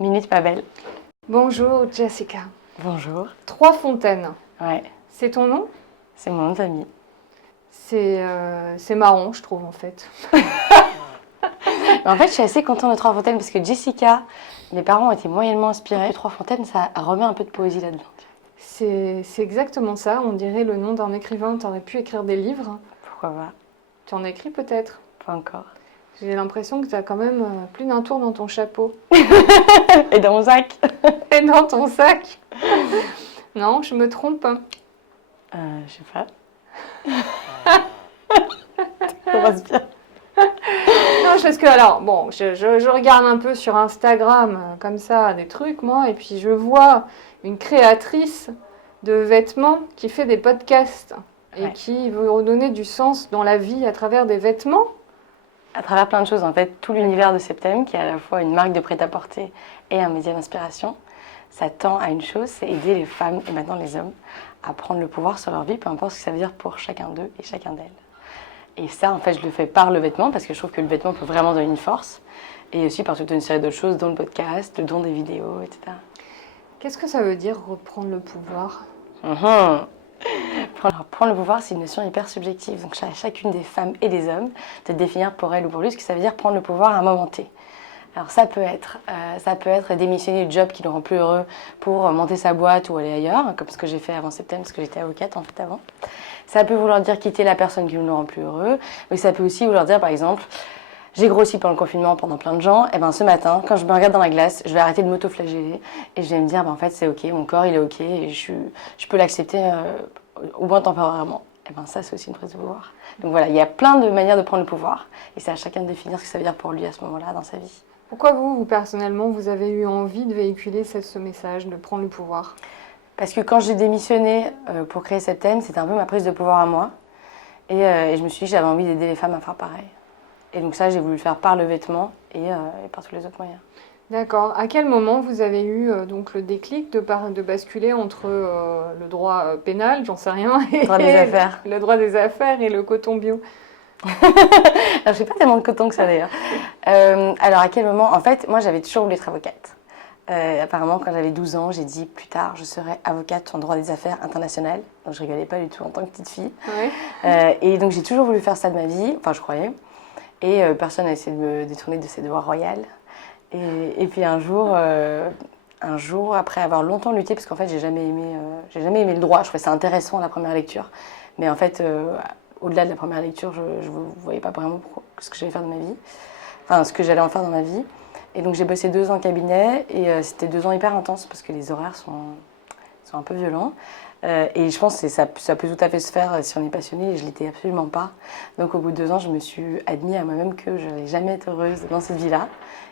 Minute ma belle. Bonjour Jessica. Bonjour. Trois Fontaines. Ouais, C'est ton nom? c'est mon nom de famille. C'est marrant, je trouve, en fait. En fait, je suis assez contente de Trois Fontaines parce que Jessica, mes parents ont été moyennement inspirés. Trois Fontaines, ça remet un peu de poésie là-dedans. C'est exactement ça. On dirait le nom d'un écrivain. Tu aurais pu écrire des livres. Pourquoi pas? Tu en écris peut-être. Pas encore. J'ai l'impression que tu as quand même plus d'un tour dans ton chapeau. Et dans mon sac? Et dans ton sac. Non, je me trompe. Je sais pas. Ça commence bien. Non, parce que alors, bon, je regarde un peu sur Instagram, comme ça, des trucs, moi, et puis je vois une créatrice de vêtements qui fait des podcasts et Ouais. qui veut redonner du sens dans la vie à travers des vêtements. À travers plein de choses, en fait, tout l'univers de Septem, qui est à la fois une marque de prêt-à-porter et un média d'inspiration, ça tend à une chose, c'est aider les femmes et maintenant les hommes à prendre le pouvoir sur leur vie, peu importe ce que ça veut dire pour chacun d'eux et chacun d'elles. Et ça, en fait, je le fais par le vêtement, parce que je trouve que le vêtement peut vraiment donner une force, et aussi par toute une série d'autres choses, dont le podcast, dont des vidéos, etc. Qu'est-ce que ça veut dire reprendre le pouvoir? Mhm. Prendre le pouvoir, c'est une notion hyper subjective. Donc, à chacune des femmes et des hommes de définir pour elle ou pour lui ce que ça veut dire prendre le pouvoir à un moment T. Alors, ça peut être démissionner du job qui le rend plus heureux pour monter sa boîte ou aller ailleurs, comme ce que j'ai fait avant Septem, parce que j'étais avocate en fait avant. Ça peut vouloir dire quitter la personne qui nous rend plus heureux, mais ça peut aussi vouloir dire, par exemple, j'ai grossi pendant le confinement, pendant plein de gens, et ben ce matin, quand je me regarde dans la glace, je vais arrêter de m'auto-flageller et je vais me dire, ben en fait c'est ok, mon corps il est ok, et je peux l'accepter au moins temporairement. Et ben ça c'est aussi une prise de pouvoir. Donc voilà, il y a plein de manières de prendre le pouvoir, et c'est à chacun de définir ce que ça veut dire pour lui à ce moment-là dans sa vie. Pourquoi vous, personnellement, vous avez eu envie de véhiculer ce message, de prendre le pouvoir? Parce que quand j'ai démissionné pour créer Septem, c'était un peu ma prise de pouvoir à moi, et je me suis dit que j'avais envie d'aider les femmes à faire pareil. Et donc ça, j'ai voulu le faire par le vêtement et par tous les autres moyens. D'accord. À quel moment vous avez eu donc le déclic de basculer entre le droit pénal, j'en sais rien, et Le droit des affaires. le droit des affaires et le coton bio? Alors, je fais pas tellement de coton que ça d'ailleurs. Alors, à quel moment? En fait, moi, j'avais toujours voulu être avocate. Apparemment, quand j'avais 12 ans, j'ai dit plus tard, je serai avocate en droit des affaires internationales. Donc, je rigolais pas du tout en tant que petite fille. Ouais. Et donc, j'ai toujours voulu faire ça de ma vie. Enfin, je croyais. Et personne n'a essayé de me détourner de ces devoirs royales. Et puis un jour, après avoir longtemps lutté, parce qu'en fait, j'ai jamais aimé le droit. Je trouvais ça intéressant à la première lecture. Mais en fait, au-delà de la première lecture, je ne voyais pas vraiment ce que j'allais faire de ma vie. Enfin, ce que j'allais en faire dans ma vie. Et donc, j'ai bossé 2 ans en cabinet. Et c'était 2 ans hyper intenses, parce que les horaires sont un peu violents. Et je pense que ça peut tout à fait se faire si on est passionné, et je ne l'étais absolument pas. Donc au bout de 2 ans, je me suis admis à moi-même que je n'allais jamais être heureuse dans cette vie-là.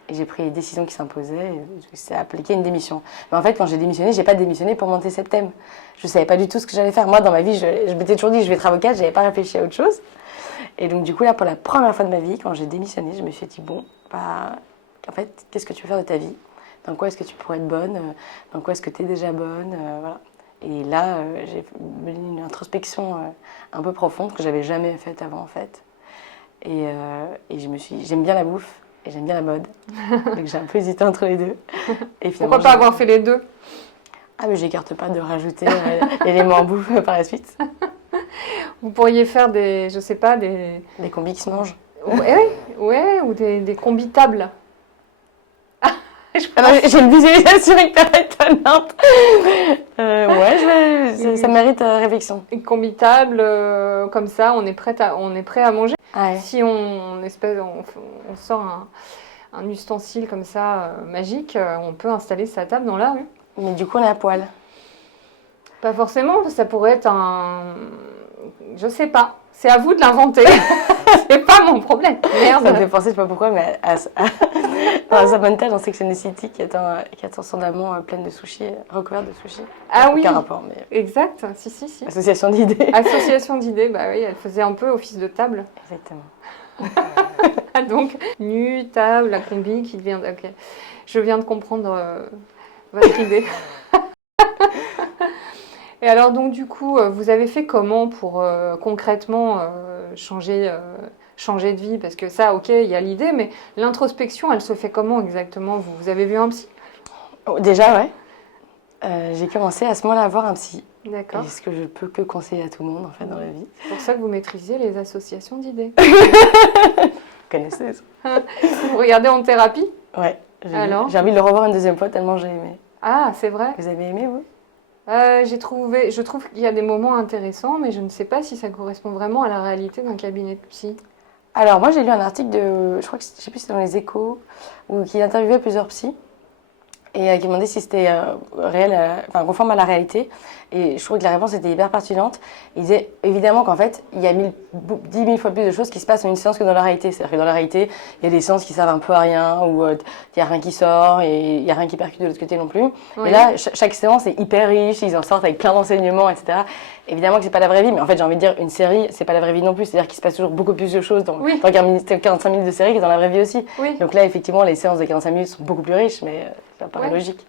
Et j'ai pris les décisions qui s'imposaient, et c'est appliqué une démission. Mais en fait, quand j'ai démissionné, j'ai pas démissionné pour monter Septem. Je ne savais pas du tout ce que j'allais faire. Moi, dans ma vie, je m'étais toujours dit je vais être avocate, je n'avais pas réfléchi à autre chose. Et donc du coup, là, pour la première fois de ma vie, quand j'ai démissionné, je me suis dit bon, bah, en fait, qu'est-ce que tu veux faire de ta vie? Dans quoi est-ce que tu pourrais être bonne? Dans quoi est-ce que tu es déjà bonne? Voilà. Et là, j'ai mené une introspection un peu profonde que j'avais jamais faite avant en fait. Et j'aime bien la bouffe et j'aime bien la mode. Donc j'ai un peu hésité entre les deux. Et Pourquoi pas avoir fait les deux? Ah mais j'écarte pas de rajouter l'élément bouffe par la suite. Vous pourriez faire des, je sais pas, des... Des combis qui se mangent. Ouais, ou des combitables. Alors, j'ai une visualisation hyper étonnante. Ça mérite réflexion. Combitable, comme ça, on est prêt à manger. Ouais. Si on sort un ustensile comme ça, magique, on peut installer sa table dans la rue. Mais du coup, on est à poil. Pas forcément, ça pourrait être un... Je sais pas. C'est à vous de l'inventer. C'est pas mon problème. Merde. Ça me fait penser, je sais pas pourquoi, mais dans Samantha, dans Sex and the City, qui attend son amant pleine de sushis, recouverte de sushis. Ah oui. Aucun rapport, mais... Exact. Si. Association d'idées. Association d'idées, bah oui, elle faisait un peu office de table. Exactement. Donc, nu, table, la combi qui devient... Ok. Je viens de comprendre votre idée. Et alors donc du coup, vous avez fait comment pour concrètement changer de vie? Parce que ça, ok, il y a l'idée, mais l'introspection, elle se fait comment exactement? Vous avez vu un psy? Oh, déjà, ouais. J'ai commencé à ce moment-là à voir un psy. D'accord. Et ce que je peux que conseiller à tout le monde, en fait, dans la vie. C'est pour ça que vous maîtrisez les associations d'idées. Vous connaissez ça? Vous regardez en thérapie? Ouais. Alors? J'ai envie de le revoir une deuxième fois tellement j'ai aimé. Ah, c'est vrai? Vous avez aimé, vous? Je trouve qu'il y a des moments intéressants, mais je ne sais pas si ça correspond vraiment à la réalité d'un cabinet de psy. Alors, moi, j'ai lu un article de, je crois que, je sais plus si c'est dans les Échos, ou qui interviewait plusieurs psys, et qui demandait si c'était réel, enfin, conforme à la réalité. Et je trouve que la réponse était hyper pertinente. Il disait évidemment qu'en fait, il y a 10 000 fois plus de choses qui se passent en une séance que dans la réalité. C'est-à-dire que dans la réalité, il y a des séances qui servent un peu à rien, où il n'y a rien qui sort, et il n'y a rien qui percute de l'autre côté non plus. Oui. Et là, chaque séance est hyper riche, ils en sortent avec plein d'enseignements, etc. Évidemment que c'est pas la vraie vie, mais en fait, j'ai envie de dire, une série, c'est pas la vraie vie non plus. C'est-à-dire qu'il se passe toujours beaucoup plus de choses dans 45 minutes de série que dans la vraie vie aussi. Oui. Donc là, effectivement, les séances de 45 minutes sont beaucoup plus riches, mais ça paraît logique.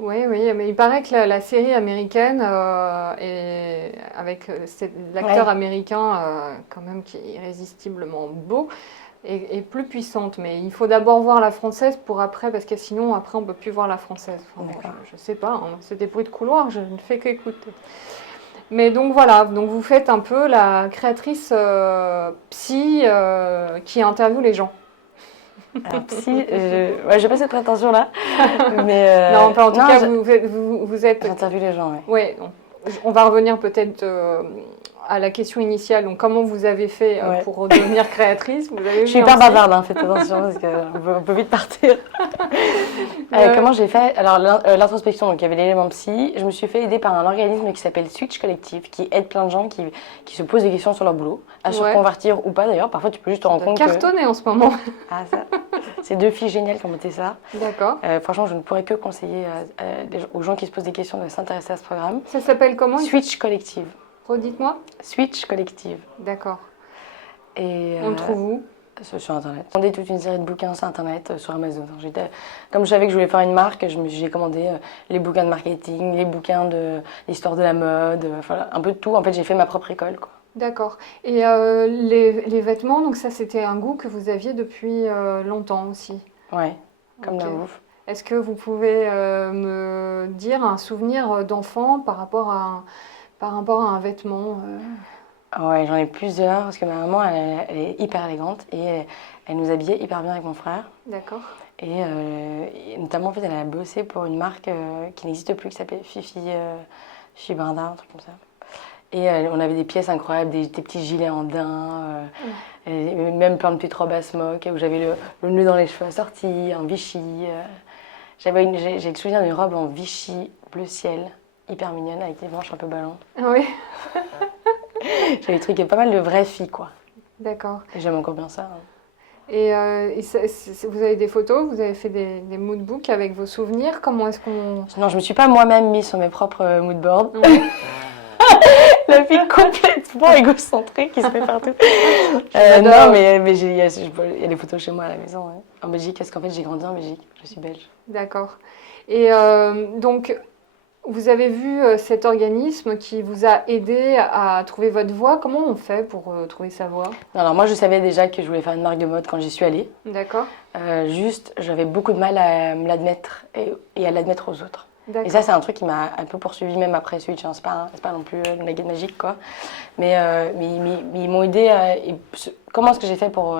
Oui, mais il paraît que la série américaine, avec l'acteur américain quand même qui est irrésistiblement beau, est plus puissante. Mais il faut d'abord voir la française pour après, parce que sinon après on ne peut plus voir la française. Enfin, je ne sais pas, hein, c'est des bruits de couloir, je ne fais qu'écouter. Mais donc voilà, donc vous faites un peu la créatrice psy qui interviewe les gens. Alors, psy, j'ai pas cette prétention-là. Mais non, enfin, en tout cas, vous êtes. J'interviewe les gens, oui. Ouais, on va revenir peut-être à la question initiale. Donc, comment vous avez fait pour devenir créatrice? Je suis hyper bavarde, hein, faites attention, parce qu'on peut vite partir. Comment j'ai fait? Alors, l'introspection, donc il y avait l'élément psy. Je me suis fait aider par un organisme qui s'appelle Switch Collective, qui aide plein de gens qui se posent des questions sur leur boulot, à se reconvertir ou pas d'ailleurs. Parfois, tu peux juste te rendre compte cartonner en ce moment. Ah, ça. C'est 2 filles géniales qui ont monté ça. D'accord. Franchement, je ne pourrais que conseiller aux gens qui se posent des questions de s'intéresser à ce programme. Ça s'appelle comment? Switch Collective. Redites-moi. Switch Collective. D'accord. Et on le trouve où? Sur Internet. J'ai commandé toute une série de bouquins sur Internet, sur Amazon. Comme je savais que je voulais faire une marque, j'ai commandé les bouquins de marketing, les bouquins de l'histoire de la mode, voilà, un peu de tout. En fait, j'ai fait ma propre école, quoi. D'accord. Et les vêtements, donc ça, c'était un goût que vous aviez depuis longtemps aussi? Ouais, comme la bouffe. Est-ce que vous pouvez me dire un souvenir d'enfant par rapport à un vêtement? Ouais, j'en ai plusieurs, parce que ma maman, elle est hyper élégante et elle nous habillait hyper bien avec mon frère. D'accord. Et notamment, en fait, elle a bossé pour une marque qui n'existe plus, qui s'appelait Fifi Barda, un truc comme ça. Et on avait des pièces incroyables, des petits gilets en daim, et même plein de petites robes à smock, où j'avais le nœud dans les cheveux assorti, en Vichy. J'ai le souvenir d'une robe en Vichy, bleu ciel, hyper mignonne, avec des manches un peu ballons. Ah oui. J'avais des trucs, pas mal de vraies filles, quoi. D'accord. Et j'aime encore bien ça. Hein. Et vous avez des photos, vous avez fait des moodbooks avec vos souvenirs. Comment est-ce qu'on... Non, je me suis pas moi-même mise sur mes propres moodboards. La fille complètement égocentrique qui se fait partout. Non, mais il y a des photos chez moi à la maison, en Belgique, parce qu'en fait j'ai grandi en Belgique, je suis belge. D'accord. Et donc, vous avez vu cet organisme qui vous a aidé à trouver votre voie. Comment on fait pour trouver sa voie? Alors moi je savais déjà que je voulais faire une marque de mode quand j'y suis allée. D'accord. Juste, j'avais beaucoup de mal à me l'admettre et à l'admettre aux autres. Et ça, c'est un truc qui m'a un peu poursuivi même après Switch. Hein. C'est pas non plus une baguette magique, quoi. Mais ils m'ont aidé. Comment est-ce que j'ai fait pour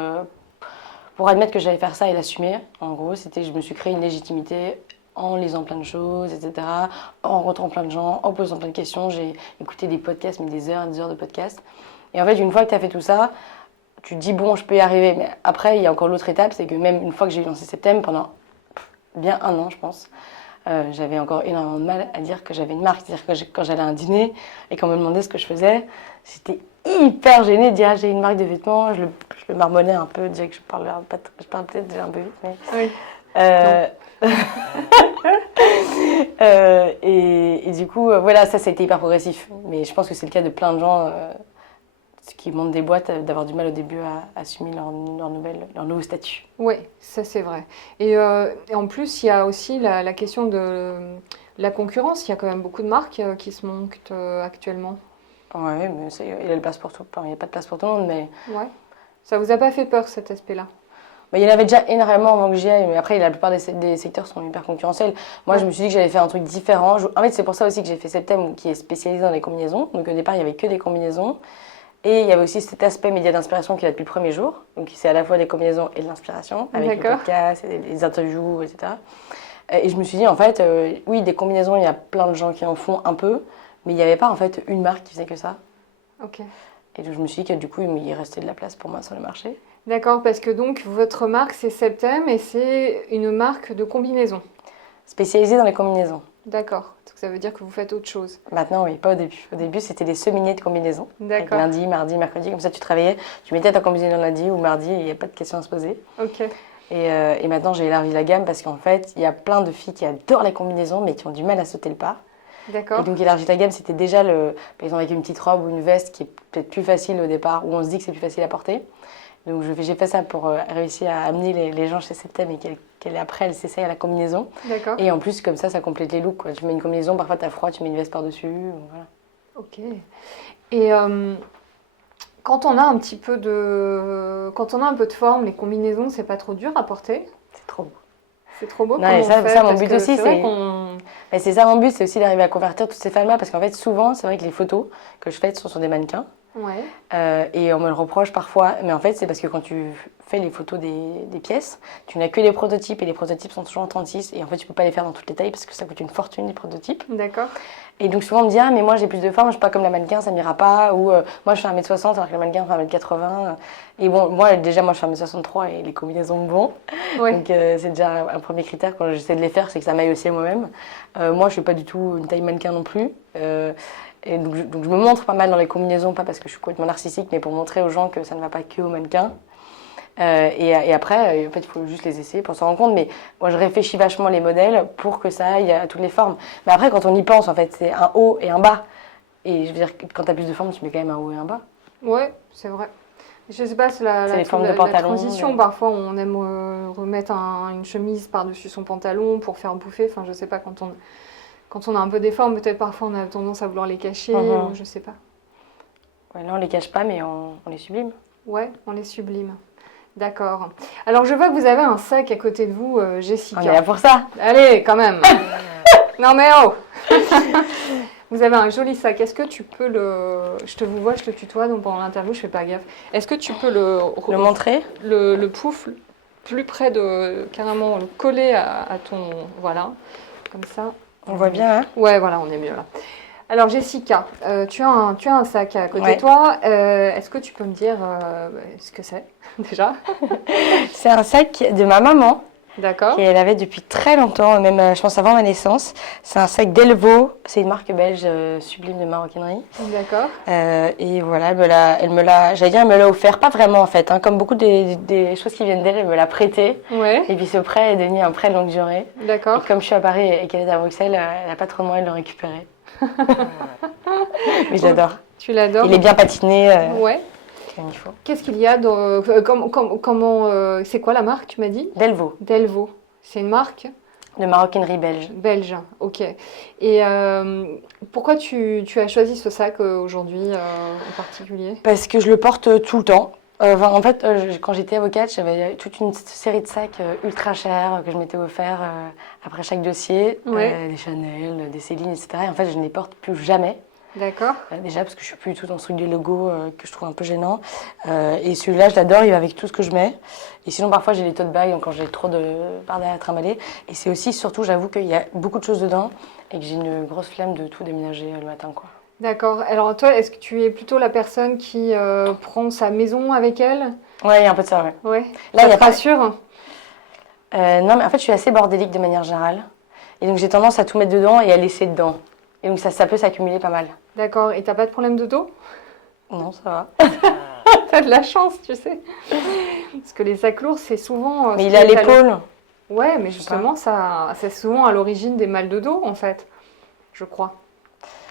admettre que j'allais faire ça et l'assumer? En gros, je me suis créé une légitimité en lisant plein de choses, etc. En rencontrant plein de gens, en posant plein de questions. J'ai écouté des podcasts, mais des heures et des heures de podcasts. Et en fait, une fois que tu as fait tout ça, tu te dis, bon, je peux y arriver. Mais après, il y a encore l'autre étape, c'est que même une fois que j'ai lancé ce thème, pendant bien un an, je pense, j'avais encore énormément de mal à dire que j'avais une marque. C'est-à-dire que quand j'allais à un dîner et qu'on me demandait ce que je faisais, j'étais hyper gênée de dire j'ai une marque de vêtements. Je le marmonnais un peu, disais que je parle peut-être déjà un peu vite. Mais... Oui. Et du coup, voilà, ça c'était hyper progressif. Mais je pense que c'est le cas de plein de gens qui montent des boîtes, d'avoir du mal au début à assumer leur nouveau statut. Oui, ça c'est vrai. Et en plus, il y a aussi la question de la concurrence. Il y a quand même beaucoup de marques qui se montent actuellement. Oui, mais il y a pas de place pour tout le monde. Mais... Ouais. Ça vous a pas fait peur cet aspect-là? Bah, il y en avait déjà énormément avant que j'y aille, mais après, la plupart des secteurs sont hyper concurrentiels. Moi, je me suis dit que j'allais faire un truc différent. En fait, c'est pour ça aussi que j'ai fait Septem, qui est spécialisé dans les combinaisons. Donc, au départ, il n'y avait que des combinaisons. Et il y avait aussi cet aspect média d'inspiration qui est là depuis le premier jour. Donc, c'est à la fois des combinaisons et de l'inspiration, avec les podcasts, et les interviews, etc. Et je me suis dit, en fait, oui, des combinaisons, il y a plein de gens qui en font un peu, mais il n'y avait pas, en fait, une marque qui faisait que ça. Ok. Et donc, je me suis dit que, du coup, il restait de la place pour moi sur le marché. D'accord, parce que donc, votre marque, c'est Septem et c'est une marque de combinaison. Spécialisée dans les combinaisons. D'accord. Donc, ça veut dire que vous faites autre chose. Maintenant, oui, pas au début. Au début, c'était des seminées de combinaisons. Avec D'accord. lundi, mardi, mercredi. Comme ça, tu travaillais, tu mettais ta combinaison lundi ou mardi et il n'y a pas de questions à se poser. Ok. Et maintenant, j'ai élargi la gamme parce qu'en fait, il y a plein de filles qui adorent les combinaisons mais qui ont du mal à sauter le pas. D'accord. Et donc, élargir la gamme, c'était déjà par exemple, avec une petite robe ou une veste qui est peut-être plus facile au départ, où on se dit que c'est plus facile à porter. Donc, j'ai fait ça pour réussir à amener les gens chez Septem et qu'après, elles s'essayent à la combinaison. D'accord. Et en plus, comme ça complète les looks, quoi. Tu mets une combinaison, parfois t'as froid, tu mets une veste par-dessus. Voilà. Ok. Et quand on a un petit peu de, quand on a un peu de forme, les combinaisons, c'est pas trop dur à porter. C'est trop beau. C'est trop beau. Non, et Comment on fait ça, mon Parce but que aussi, c'est vrai c'est. qu'on... Mais c'est ça mon but, c'est aussi d'arriver à convertir toutes ces femmes-là, parce qu'en fait, souvent, c'est vrai que les photos que je fais sont sur des mannequins. Ouais. Et on me le reproche parfois, mais en fait, c'est parce que quand tu fais les photos des pièces, tu n'as que les prototypes, et les prototypes sont toujours en 36, et en fait, tu peux pas les faire dans toutes les tailles, parce que ça coûte une fortune, les prototypes. D'accord. Et donc, souvent, on me dit, ah, mais moi, j'ai plus de forme, je suis pas comme la mannequin, ça m'ira pas, ou moi, je fais 1m60, alors que la mannequin fait 1m80. Et bon, moi, je fais 1m63, et les combinaisons me vont. Ouais. Donc, c'est déjà un premier critère quand j'essaie de les faire, c'est que ça m'aille aussi à moi-même. Moi, je suis pas du tout une taille mannequin non plus. Et donc je me montre pas mal dans les combinaisons, pas parce que je suis complètement narcissique, mais pour montrer aux gens que ça ne va pas que aux mannequins. Et après, en fait, il faut juste les essayer pour s'en rendre compte. Mais moi, je réfléchis vachement les modèles pour que ça aille à toutes les formes. Mais après, quand on y pense, en fait, c'est un haut et un bas. Et je veux dire, quand tu as plus de formes, tu mets quand même un haut et un bas. Ouais, c'est vrai. Je sais pas, c'est les formes de la pantalon, transition. mais... Parfois, on aime remettre une chemise par-dessus son pantalon pour faire bouffer. Enfin, je sais pas, quand on a un peu des formes, peut-être parfois on a tendance à vouloir les cacher, ou je sais pas. Ouais, là, on les cache pas, mais on les sublime. Ouais, on les sublime. D'accord. Alors, je vois que vous avez un sac à côté de vous, Jessica. On est là pour ça. Allez, quand même. Non mais oh. Vous avez un joli sac. Est-ce que tu peux le... Je te vois, je te tutoie, donc pendant l'interview, je fais pas gaffe. Est-ce que tu peux le montrer le pouf plus près de... Carrément, le coller à ton... Voilà, comme ça. On voit bien, hein? Ouais, voilà, on est mieux là. Alors Jessica, tu as un sac à côté Ouais. de toi. Est-ce que tu peux me dire ce que c'est déjà? C'est un sac de ma maman. D'accord. Qu'elle avait depuis très longtemps, même je pense avant ma naissance. C'est un sac Delvaux, c'est une marque belge sublime de maroquinerie. D'accord. Et voilà, elle me l'a offert, pas vraiment en fait, hein, comme beaucoup des choses qui viennent d'elle, elle me l'a prêté. Ouais. Et puis ce prêt est devenu un prêt de longue durée. D'accord. Et comme je suis à Paris et qu'elle est à Bruxelles, elle n'a pas trop de moyens de le récupérer. Mais j'adore. Tu l'adores. Il est bien patiné. Ouais. Comme il faut. Qu'est-ce qu'il y a dans... comment... c'est quoi la marque, tu m'as dit? Delvaux, Delvaux. C'est une marque de maroquinerie belge. belge. Ok. Et pourquoi tu as choisi ce sac aujourd'hui en particulier? Parce que je le porte tout le temps. En fait, quand j'étais avocate, j'avais toute une série de sacs ultra chers que je m'étais offert après chaque dossier. Ouais. Des Chanel, des Céline, etc. Et en fait, je ne les porte plus jamais. D'accord. Déjà parce que je suis plus du tout dans ce truc des logos que je trouve un peu gênant. Et celui-là, je l'adore, il va avec tout ce que je mets. Et sinon, parfois, j'ai les tote bags quand j'ai trop de bardel à trimballer. Et c'est aussi, surtout, j'avoue qu'il y a beaucoup de choses dedans et que j'ai une grosse flemme de tout déménager le matin, quoi. D'accord. Alors toi, est-ce que tu es plutôt la personne qui prend sa maison avec elle? Ouais, il y a un peu de ça, ouais. Ouais. Là, il y a pas pas... sûr. Non, mais en fait, je suis assez bordélique de manière générale. Et donc, j'ai tendance à tout mettre dedans et à laisser dedans. Et donc, ça peut s'accumuler pas mal. D'accord. Et t'as pas de problème de dos? Non, ça va. T'as de la chance, tu sais. Parce que les sacs lourds, c'est souvent... Mais il est à l'épaule. Ouais, mais justement, ça, c'est souvent à l'origine des mal de dos, en fait. Je crois.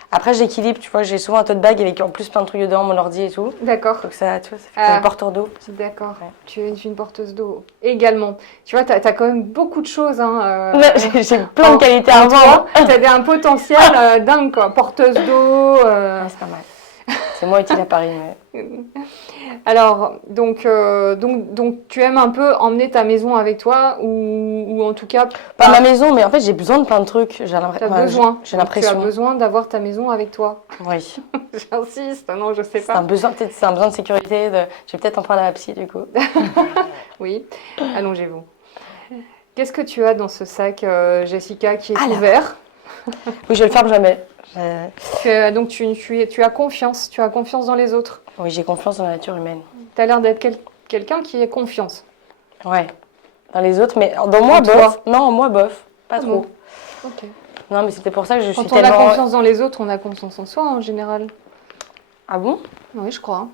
Après, j'équilibre, tu vois, j'ai souvent un tote bag avec en plus plein de trucs dedans, mon ordi et tout. D'accord. Donc ça, tu vois, ça fait comme un porteur d'eau. D'accord. Ouais. Tu es une porteuse d'eau également. Tu vois, t'as quand même beaucoup de choses. Hein, j'ai plein de qualités à toi, voir. t'as un potentiel dingue, quoi. Porteuse d'eau. Ouais, c'est pas mal. C'est moins utile à Paris. Mais... Alors, donc, tu aimes un peu emmener ta maison avec toi ou en tout cas... Pas ma maison, mais en fait, j'ai besoin de plein de trucs. J'ai Tu as besoin. J'ai l'impression. Tu as besoin d'avoir ta maison avec toi. Oui. J'insiste, non, je sais C'est pas. un besoin, peut-être, c'est un besoin de sécurité. Je vais peut-être en parler à la psy, du coup. Oui, allongez-vous. Qu'est-ce que tu as dans ce sac, Jessica, qui est Ah, là. ouvert? Oui, je le ferme jamais. Donc tu as confiance, tu as confiance dans les autres. Oui, j'ai confiance dans la nature humaine. Tu as l'air d'être quelqu'un qui a confiance. Ouais. Dans les autres, mais dans moi, En toi. bof. Non, moi, bof. Pas trop. Bon. Ok. Non, mais c'était pour ça que je suis Quand on a tellement... confiance dans les autres, on a confiance en soi en général. Ah bon? Oui, je crois.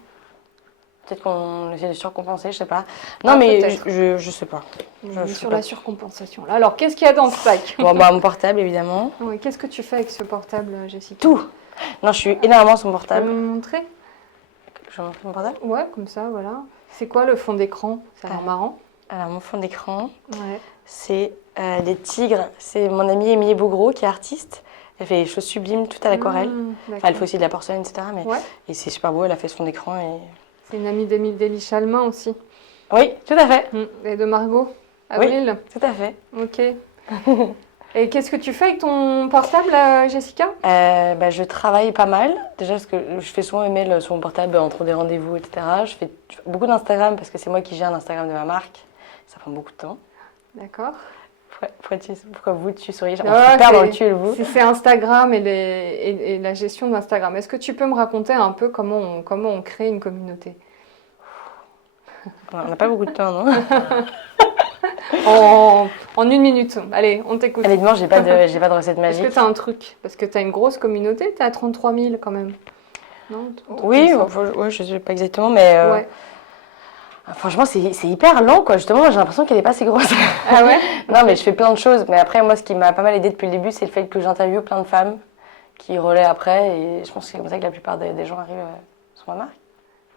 Peut-être qu'on essaie de surcompenser, je sais pas. Non, mais je sais pas. On est sur la surcompensation. Là. Alors, qu'est-ce qu'il y a dans ce sac? Bon, bah, mon portable, évidemment. Oui, qu'est-ce que tu fais avec ce portable, Jessica? Tout. Non, je suis énormément sur mon Tu peux portable. me montrer? Je vais montrer mon portable. Ouais, comme ça, voilà. C'est quoi le fond d'écran? Ça a l'air marrant. Alors, mon fond d'écran, Ouais. c'est des tigres. C'est mon amie Émilie Bougreau, qui est artiste. Elle fait des choses sublimes, tout à l'aquarelle. Enfin, elle fait aussi de la porcelaine, etc. Mais... Ouais. Et c'est super beau, elle a fait ce fond d'écran. Et... C'est une amie d'Élie Chalmin aussi. Oui, tout à fait. Et de Margot Avril. Tout à fait. Ok. Et qu'est-ce que tu fais avec ton portable, Jessica? Bah, je travaille pas mal. Déjà, parce que je fais souvent mes mails sur mon portable entre des rendez-vous, etc. Je fais beaucoup d'Instagram parce que c'est moi qui gère l'Instagram de ma marque. Ça prend beaucoup de temps. D'accord. Pourquoi vous, tu souris? On Ah, se perd dans le tu et le vous. C'est Instagram et la gestion d'Instagram. Est-ce que tu peux me raconter un peu comment on crée une communauté? On n'a pas beaucoup de temps, non? En 1 minute. Allez, on t'écoute. Honnêtement, j'ai pas de recette magique. Est-ce que tu as un truc? Parce que tu as une grosse communauté, tu as 33 000 quand même. Non, Oui, ouais, je ne sais pas exactement, mais ouais. Franchement, c'est hyper lent, quoi. Justement, moi, j'ai l'impression qu'elle n'est pas assez grosse. Ah ouais? Non, mais je fais plein de choses. Mais après, moi, ce qui m'a pas mal aidé depuis le début, c'est le fait que j'interviewe plein de femmes qui relaient après. Et je pense que c'est comme ça que la plupart des gens arrivent sur ma marque.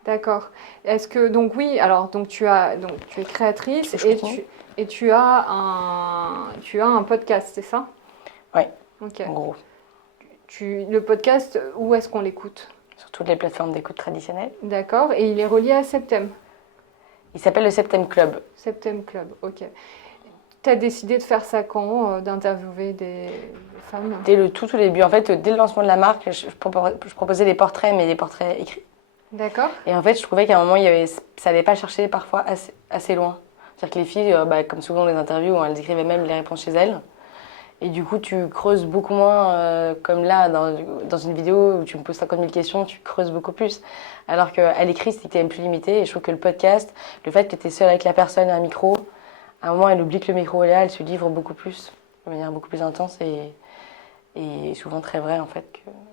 D'accord. Est-ce que, donc oui, alors donc tu es créatrice et tu as un podcast, c'est ça? Oui, ok. en gros. Le podcast, où est-ce qu'on l'écoute? Sur toutes les plateformes d'écoute traditionnelles. D'accord, et il est relié à Septem? Il s'appelle le Septem Club. Septem Club, ok. Tu as décidé de faire ça quand, d'interviewer des femmes? Dès le tout début. En fait, dès le lancement de la marque, je proposais des portraits, mais des portraits écrits. D'accord. Et en fait, je trouvais qu'à un moment, ça n'allait pas chercher parfois assez loin. C'est-à-dire que les filles, comme souvent dans les interviews, elles écrivaient même les réponses chez elles. Et du coup, tu creuses beaucoup moins, comme là, dans une vidéo où tu me poses 50 000 questions, tu creuses beaucoup plus. Alors qu'à l'écrit, c'était quand même plus limité. Et je trouve que le podcast, le fait que tu es seule avec la personne et un micro, à un moment, elle oublie que le micro est là, elle se livre beaucoup plus, de manière beaucoup plus intense et souvent très vraie, en fait.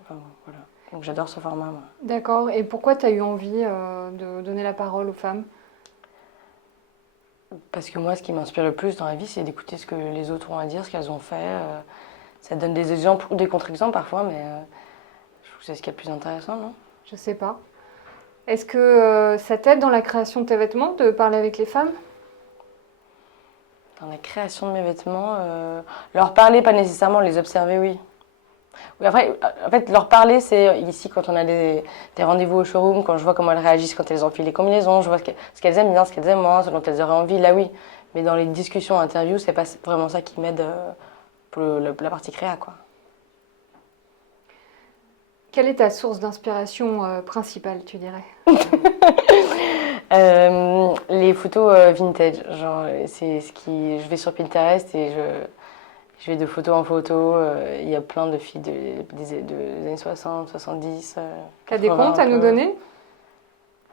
Voilà. Donc j'adore ce format, moi. D'accord. Et pourquoi tu as eu envie de donner la parole aux femmes? Parce que moi, ce qui m'inspire le plus dans la vie, c'est d'écouter ce que les autres ont à dire, ce qu'elles ont fait. Ça donne des exemples ou des contre-exemples parfois, mais je trouve que c'est ce qui est le plus intéressant, non? Je sais pas. Est-ce que ça t'aide dans la création de tes vêtements de parler avec les femmes? Dans la création de mes vêtements, leur parler, pas nécessairement, les observer, oui. Oui, après, en fait, leur parler, c'est ici quand on a des rendez-vous au showroom, quand je vois comment elles réagissent quand elles enfilent les combinaisons, je vois ce qu'elles aiment bien, ce qu'elles aiment moins, ce dont elles auraient envie, là oui. Mais dans les discussions, interviews, c'est pas vraiment ça qui m'aide pour la partie créa, quoi. Quelle est ta source d'inspiration principale, tu dirais? Les photos vintage, genre c'est je vais sur Pinterest et je vais de photo en photo. Il y a plein de filles des années 60, 70. T'as des comptes à nous donner?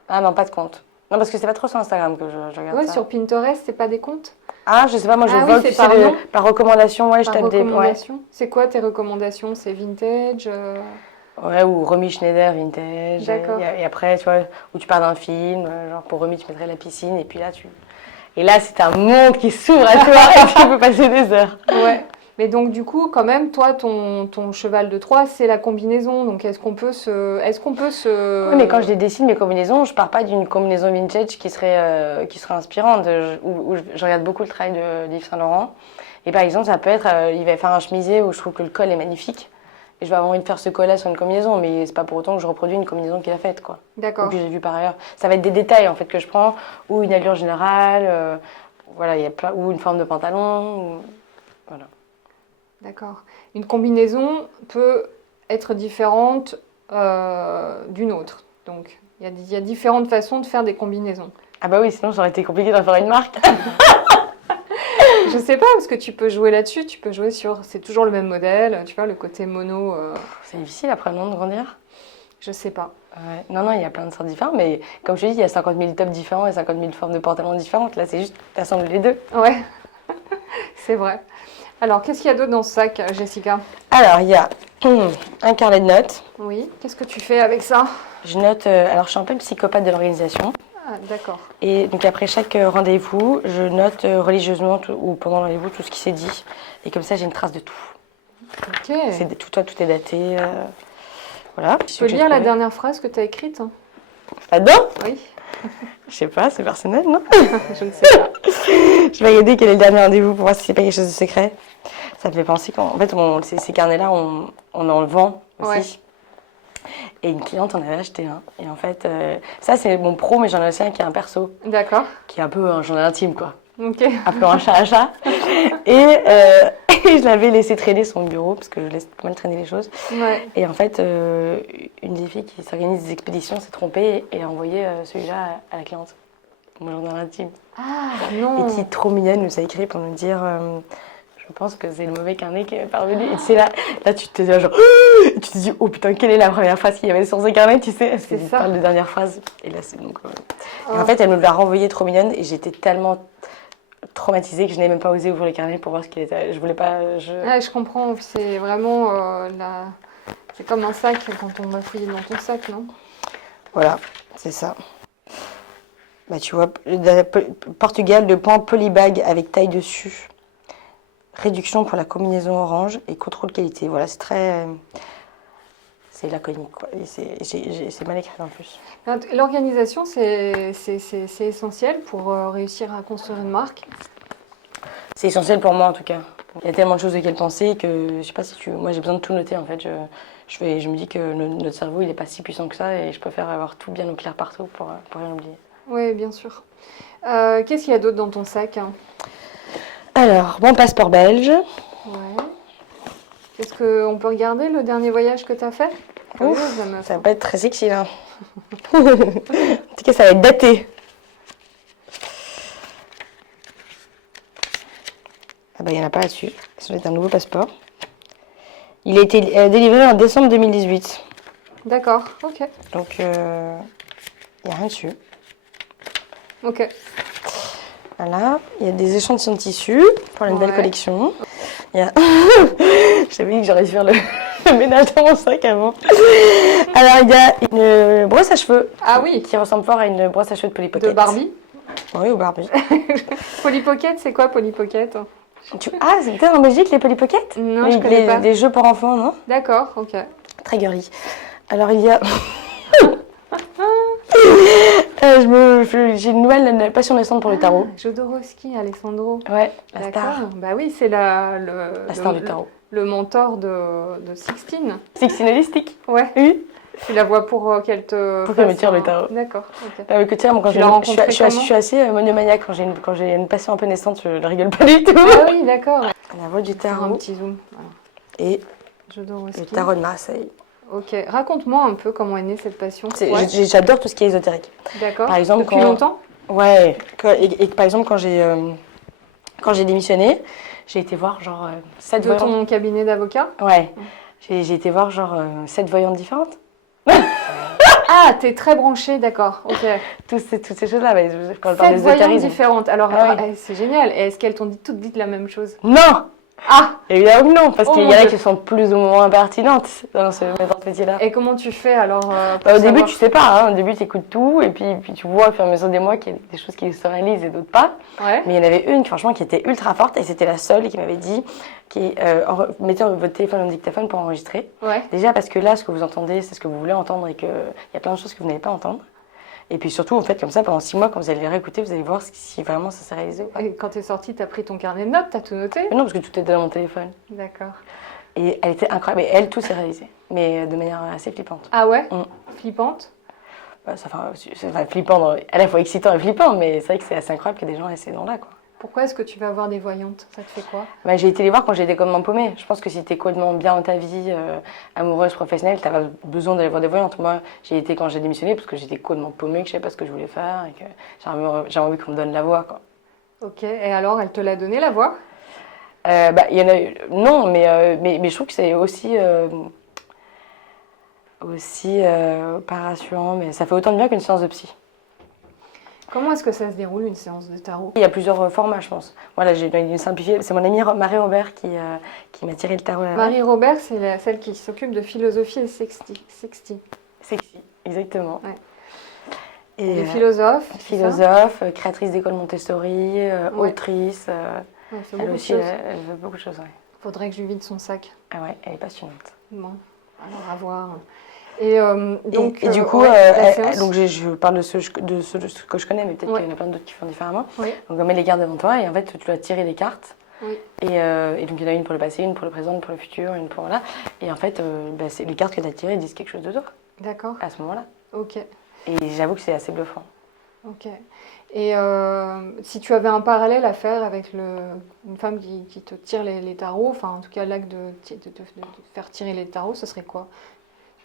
Ah non, pas de compte. Non, parce que c'est pas trop sur Instagram que je regarde ouais, ça. Sur Pinterest, c'est pas des comptes? Ah, je sais pas, moi je Ah vois oui, tu sais, par recommandation, ouais, je tape des. Ouais. C'est quoi tes recommandations? C'est vintage? Ouais, ou Romy Schneider vintage. D'accord. Et après, tu vois, où tu pars d'un film, genre pour Romy, tu mettrais la piscine, et puis là, Et là, c'est un monde qui s'ouvre à toi et tu peux passer des heures. Ouais. Mais donc, du coup, quand même, toi, ton cheval de Troie, c'est la combinaison. Donc, est-ce qu'on peut se... Oui, mais quand je dessine mes combinaisons, je pars pas d'une combinaison vintage qui serait inspirante. Où je regarde beaucoup le travail d'Yves Saint Laurent. Et par exemple, ça peut être, il va faire un chemisier où je trouve que le col est magnifique. et je vais avoir envie de faire ce collet sur une combinaison, mais c'est pas pour autant que je reproduis une combinaison qu'il a faite, quoi. Ou D'accord. que j'ai vue par ailleurs. Ça va être des détails, en fait, que je prends, ou une allure générale, voilà, il y a plein, ou une forme de pantalon, voilà. D'accord. Une combinaison peut être différente d'une autre. Donc, il y a différentes façons de faire des combinaisons. Ah bah oui, sinon ça aurait été compliqué d'en faire une marque. Je sais pas, parce que tu peux jouer là-dessus, tu peux jouer sur... C'est toujours le même modèle, tu vois, le côté mono, C'est difficile après, non, de grandir? je sais pas. Ouais. Non, non, il y a plein de sortes différentes, mais comme je te dis, il y a 50 000 tops différents et 50 000 formes de pantalons différentes. Là, c'est juste t'assembles les deux. Ouais, c'est vrai. Alors, qu'est-ce qu'il y a d'autre dans ce sac, Jessica? Alors, il y a un carnet de notes. Oui, qu'est-ce que tu fais avec ça? Je note, alors je suis un peu le psychopathe de l'organisation. Ah, d'accord. Et donc après chaque rendez-vous, je note religieusement ou pendant le rendez-vous tout ce qui s'est dit. Et comme ça, j'ai une trace de tout. Ok. Tout est daté. Voilà. Tu peux lire la dernière phrase que tu as écrite? Là-dedans? Oui, Je sais pas, c'est personnel, non? je ne sais pas. Je vais regarder quel est le dernier rendez-vous pour voir si c'est pas quelque chose de secret. Ça me fait penser qu'en fait, ces carnets-là, on en vend aussi. Ouais. Et une cliente en avait acheté un. Et en fait, ça c'est mon pro, mais j'en ai aussi un qui est un perso, D'accord. qui est un peu un journal intime, quoi. Ok. Appelons un chat un chat. Et je l'avais laissé traîner son bureau, parce que je laisse pas mal traîner les choses. Ouais. Et en fait, une des filles qui s'organise des expéditions s'est trompée et a envoyé celui-là à la cliente. Mon journal intime. Ah, non. Et qui est trop mignonne, nous a écrit pour nous dire je pense que c'est le mauvais carnet qui est parvenu. Et tu sais, là tu te dis genre et tu te dis oh putain, quelle est la première phrase qu'il y avait sur ce carnet, tu sais, C'est c'est ça. parle de dernière phrase. Et là c'est donc. Oh. Et en fait, elle nous l'a renvoyé trop mignonne et j'étais tellement traumatisée que je n'ai même pas osé ouvrir le carnet pour voir ce qu'il était. Je voulais pas. Ouais, je comprends. C'est vraiment c'est comme un sac quand on va fouiller dans ton sac, non? Voilà, c'est ça. Bah tu vois, Portugal, de pan polybag avec taille dessus. Réduction pour la combinaison orange et contrôle qualité. Voilà, c'est très. C'est laconique, quoi. Et c'est mal écrit en plus. L'organisation, c'est essentiel pour réussir à construire une marque. C'est essentiel pour moi en tout cas. Il y a tellement de choses auxquelles penser que je sais pas si tu. Moi j'ai besoin de tout noter en fait. Je me dis que notre cerveau il n'est pas si puissant que ça et je préfère avoir tout bien au clair partout pour rien oublier. Oui, bien sûr. Qu'est-ce qu'il y a d'autre dans ton sac? Alors, mon passeport belge. Ouais. Est-ce qu'on peut regarder le dernier voyage que tu as fait? Ouf, Curieuse, la meuf. ça va pas être très sexy là. En tout cas, ça va être daté. Ah bah, il n'y en a pas là-dessus. Ça doit être un nouveau passeport. Il a été délivré en décembre 2018. D'accord, ok. Donc, il n'y a rien dessus. Ok. Voilà, il y a des échantillons de tissus pour une belle Ouais. collection. Il y a... J'avais dit que j'aurais dû faire le ménage dans mon sac avant. Alors, il y a une brosse à cheveux. Ah oui. Qui ressemble fort à une brosse à cheveux de Polly Pocket. De Barbie. Oui, ou Barbie. Polly Pocket, c'est quoi Polly Pocket? Ah, c'est peut-être en Belgique les Polly Pocket? Non, je connais pas. Des jeux pour enfants, non? D'accord, ok. Très girly. Alors, il y a... J'ai une nouvelle passion naissante pour le tarot. Jodorowsky, Alessandro. Ouais, la D'accord. star. Bah oui, c'est La star du tarot. le mentor de Sixtine. Sixtine holistique. Ouais. Oui. Tu la vois pour qu'elle te. Pour qu'elle me fasse tire le tarot. D'accord, ok. Que tu sais, moi, quand Tu l'as rencontrée je comment suis assez monomaniaque. Quand j'ai une passion un peu naissante, je ne rigole pas du tout. Ah oui, d'accord. La voix du Faire un tarot petit zoom. Voilà. et Jodorowsky. le tarot de Marseille. Ok. Raconte-moi un peu comment est née cette passion. Ouais. J'adore tout ce qui est ésotérique. D'accord. Par exemple, Depuis longtemps? Ouais. Et par exemple, quand j'ai démissionné, j'ai été voir genre 7 De voyantes. ton cabinet d'avocat? Ouais. J'ai été voir genre 7 voyantes différentes. Ah, t'es très branchée, d'accord. Ok. Toutes ces choses-là. Mais quand je parle 7 voyantes d'ésotérisme. différentes. Alors, Ah oui. c'est génial. Et est-ce qu'elles t'ont toutes dit la même chose? Non! Ah! Évidemment que non, parce Oh qu'il y mon en a Dieu. qui sont plus ou moins impertinentes dans ce métier-là. Et comment tu fais alors pour Au début, savoir? tu sais pas. Au début, tu écoutes tout et puis tu vois au fur et à mesure des mois qu'il y a des choses qui se réalisent et d'autres pas. Ouais. Mais il y en avait une, franchement, qui était ultra forte et c'était la seule qui m'avait dit mettez votre téléphone en dictaphone pour enregistrer. Ouais. Déjà parce que là, ce que vous entendez, c'est ce que vous voulez entendre et qu'il y a plein de choses que vous n'allez pas entendre. Et puis surtout, en fait, comme ça, pendant 6 mois, quand vous allez les réécouter, vous allez voir si vraiment ça s'est réalisé ou pas. Et quand t'es sortie, t'as pris ton carnet de notes, t'as tout noté? Mais non, parce que tout était dans mon téléphone. D'accord. Et elle était incroyable. Et elle, tout s'est réalisé, mais de manière assez flippante. Ah ouais. Flippante. Bah, c'est flippant. À la fois excitant et flippant, mais c'est vrai que c'est assez incroyable que des gens aient ces dons-là, quoi. Pourquoi est-ce que tu vas voir des voyantes? Ça te fait quoi? Bah, j'ai été les voir quand j'étais complètement paumée. Je pense que si t'es complètement bien dans ta vie, amoureuse, professionnelle, t'as pas besoin d'aller voir des voyantes. Moi, j'ai été quand j'ai démissionné parce que j'étais complètement paumée, que je savais pas ce que je voulais faire et que j'avais envie qu'on me donne la voix, quoi. Ok, et alors elle te l'a donné la voix? Bah, il y en a eu... Non, mais je trouve que c'est aussi pas rassurant, mais ça fait autant de bien qu'une séance de psy. Comment est-ce que ça se déroule une séance de tarot? Il y a plusieurs formats, je pense. Voilà, j'ai une simplifiée. C'est mon amie Marie-Robert qui m'a tiré le tarot à la main. Marie-Robert, c'est celle qui s'occupe de philosophie et sextie. Sexy, exactement. Ouais. Et Elle est philosophe. philosophe, créatrice d'école Montessori, Ouais. autrice. Ouais, elle fait Elle beaucoup de aussi, choses. elle veut beaucoup de choses, ouais. Faudrait que je lui vide son sac. Ah ouais, elle est passionnante. Bon, alors à voir. Et donc, Et du coup, ouais, la séance. donc je parle de ce que je connais, mais peut-être Ouais. qu'il y en a plein d'autres qui font différemment. Oui. Donc on met les cartes devant toi et en fait tu dois tirer les cartes. Oui. Et donc il y en a une pour le passé, une pour le présent, une pour le futur, une pour voilà. Et en fait, c'est les cartes que tu as tirées disent quelque chose de toi D'accord. à ce moment-là. Ok. Et j'avoue que c'est assez bluffant. Ok. Et si tu avais un parallèle à faire avec une femme qui te tire les tarots, enfin en tout cas l'acte de faire tirer les tarots, ce serait quoi?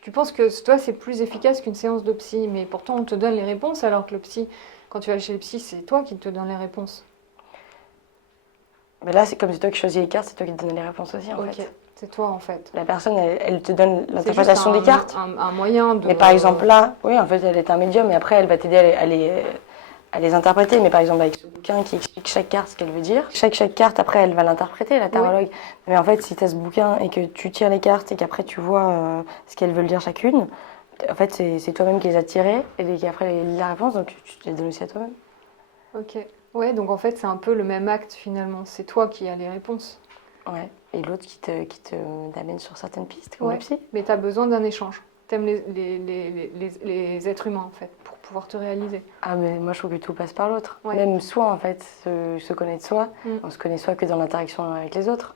Tu penses que toi c'est plus efficace qu'une séance de psy, mais pourtant on te donne les réponses alors que le psy, quand tu vas chez le psy, c'est toi qui te donne les réponses. Mais là, c'est comme c'est toi qui choisis les cartes, c'est toi qui te donnes les réponses aussi en Ok, fait. c'est toi en fait. La personne, elle te donne C'est l'interprétation juste des cartes. un moyen de... Mais par exemple là, oui, en fait, elle est un médium et après, elle va t'aider à les interpréter. Mais par exemple, avec ce bouquin qui explique chaque carte ce qu'elle veut dire, chaque carte, après, elle va l'interpréter, la tarologue. Mais en fait, si tu as ce bouquin et que tu tires les cartes et qu'après, tu vois ce qu'elles veulent dire chacune, en fait, c'est toi-même qui les as tirées et qui après lis la réponse, donc tu te les donnes aussi à toi-même. Ok. Ouais, donc en fait c'est un peu le même acte finalement. C'est toi qui as les réponses. Ouais. Et l'autre qui t'amène sur certaines pistes, comme Ouais. le psy. Mais tu as besoin d'un échange. T'aimes les êtres humains en fait, pour pouvoir te réaliser. Ah, mais moi, je trouve que tout passe par l'autre. Ouais. Même soi, en fait, se connaître soi, Mm. on se connaît soi que dans l'interaction avec les autres.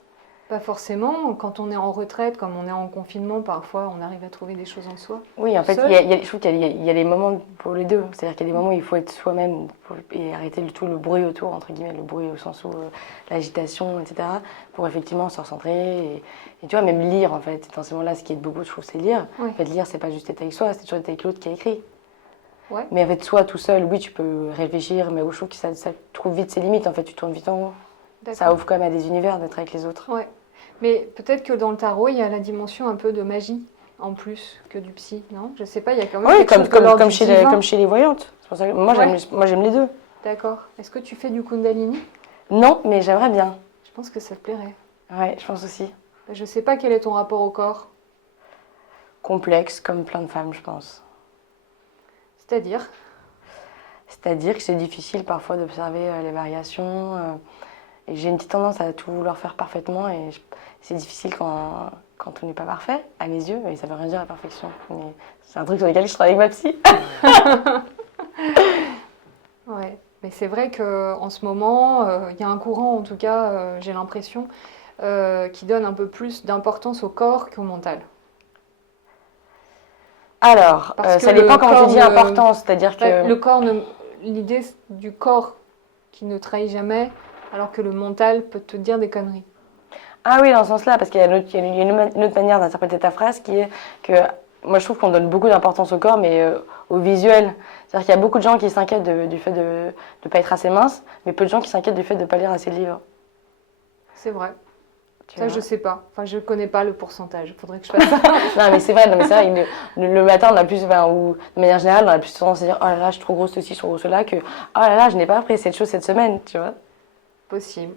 Pas forcément. Quand on est en retraite, comme on est en confinement, parfois on arrive à trouver des choses en soi. Oui, en fait, Seul. je trouve qu'il y a des moments pour les deux. C'est-à-dire qu'il y a des moments où il faut être soi-même et arrêter tout le bruit autour, entre guillemets, le bruit au sens où l'agitation, etc., pour effectivement se recentrer. Et tu vois, même lire, en fait, dans ces moments-là, ce qui aide beaucoup, je trouve, c'est lire. Ouais. En fait, lire, c'est pas juste être avec soi, c'est toujours être avec l'autre qui a écrit. Ouais. Mais en fait, soi, tout seul, oui, tu peux réfléchir, mais je trouve que ça trouve vite ses limites. En fait, tu tournes vite en rond. Ça D'accord. ouvre quand même à des univers d'être avec les autres. Ouais. Mais peut-être que dans le tarot, il y a la dimension un peu de magie en plus que du psy, non? Je sais pas, il y a quand même Oui, quelque chose de l'ordre comme du chez divin. comme chez les voyantes. C'est pour ça que moi, j'aime les deux. D'accord. Est-ce que tu fais du Kundalini? Non, mais j'aimerais bien. Je pense que ça te plairait. Ouais, je pense aussi. Je sais pas quel est ton rapport au corps. Complexe, comme plein de femmes, je pense. C'est-à-dire? C'est-à-dire que c'est difficile parfois d'observer les variations. Et j'ai une petite tendance à tout vouloir faire parfaitement. Et c'est difficile quand on n'est pas parfait, à mes yeux. Et ça veut rien dire la perfection. Mais c'est un truc sur lequel je travaille avec ma psy. Ouais. Mais c'est vrai qu'en ce moment, il y a un courant, en tout cas, j'ai l'impression, qui donne un peu plus d'importance au corps qu'au mental. Alors, Parce que ça dépend le quand corps tu dis ne- important. C'est-à-dire Enfin, que... le corps, l'idée du corps qui ne trahit jamais, alors que le mental peut te dire des conneries. Ah oui, dans ce sens-là, parce qu'il y a une autre manière d'interpréter ta phrase qui est que moi je trouve qu'on donne beaucoup d'importance au corps, mais au visuel. C'est-à-dire qu'il y a beaucoup de gens qui s'inquiètent du fait de ne pas être assez mince, mais peu de gens qui s'inquiètent du fait de ne pas lire assez de livres. C'est vrai. Tu Ça, vois. je sais pas. Enfin, je connais pas le pourcentage. Faudrait que je fasse ça. Non, mais c'est vrai, le matin, on a plus, ou de manière générale, on a plus tendance à dire oh là là, je suis trop grosse ceci, je suis trop grosse cela, que oh là là, je n'ai pas appris cette chose cette semaine, tu vois. Possible.